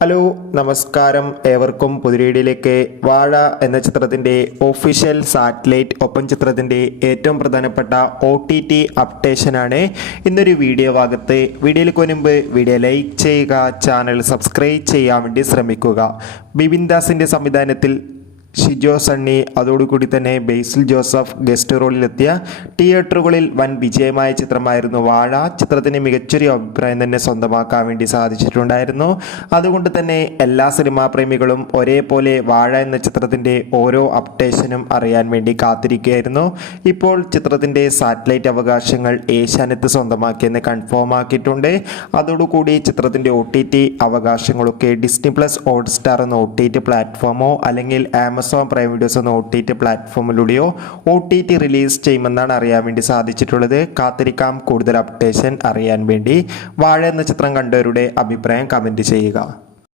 Hello നമസ്കാരം ഏവർക്കും പുതിരീടിയിലേക്ക് വാഴ എന്ന ചിത്രത്തിൻ്റെ ഒഫീഷ്യൽ സാറ്റലൈറ്റ് ഒപ്പം ചിത്രത്തിൻ്റെ ഏറ്റവും പ്രധാനപ്പെട്ട OTT അപ്ഡേഷനാണ് ഇന്നൊരു വീഡിയോ ഭാഗത്ത്. വീഡിയോയിലേക്ക് മുൻപ് വീഡിയോ ലൈക്ക് ചെയ്യുക, ചാനൽ സബ്സ്ക്രൈബ് ചെയ്യാൻ വേണ്ടി ശ്രമിക്കുക. ബിബിൻ ദാസിൻ്റെ സംവിധാനത്തിൽ ഷിജോ സണ്ണി അതോടുകൂടി തന്നെ ബേസിൽ ജോസഫ് ഗസ്റ്റ് റോളിലെത്തിയ തിയേറ്ററുകളിൽ വൻ വിജയമായ ചിത്രമായിരുന്നു വാഴ. ചിത്രത്തിന് മികച്ചൊരു അഭിപ്രായം തന്നെ സ്വന്തമാക്കാൻ വേണ്ടി സാധിച്ചിട്ടുണ്ടായിരുന്നു. അതുകൊണ്ട് തന്നെ എല്ലാ സിനിമാ പ്രേമികളും ഒരേപോലെ വാഴ എന്ന ചിത്രത്തിൻ്റെ ഓരോ അപ്ഡേഷനും അറിയാൻ വേണ്ടി കാത്തിരിക്കുകയായിരുന്നു. ഇപ്പോൾ ചിത്രത്തിൻ്റെ സാറ്റലൈറ്റ് അവകാശങ്ങൾ ഏഷ്യാനെറ്റ് സ്വന്തമാക്കിയെന്ന് കൺഫേം ആക്കിയിട്ടുണ്ട്. അതോടുകൂടി ചിത്രത്തിൻ്റെ OTT അവകാശങ്ങളൊക്കെ ഡിസ്നി പ്ലസ് ഹോട്ട്സ്റ്റാർ എന്ന OTT പ്ലാറ്റ്ഫോമോ അല്ലെങ്കിൽ ആമസോൺ പ്രൈം വീഡിയോസ് എന്ന OTT പ്ലാറ്റ്ഫോമിലൂടെയോ OTT റിലീസ് ചെയ്യുമെന്നാണ് അറിയാൻ വേണ്ടി സാധിച്ചിട്ടുള്ളത്. കാത്തിരിക്കാം കൂടുതൽ അപ്ഡേഷൻ അറിയാൻ വേണ്ടി. വാഴ എന്ന ചിത്രം കണ്ടവരുടെ അഭിപ്രായം കമൻറ്റ് ചെയ്യുക.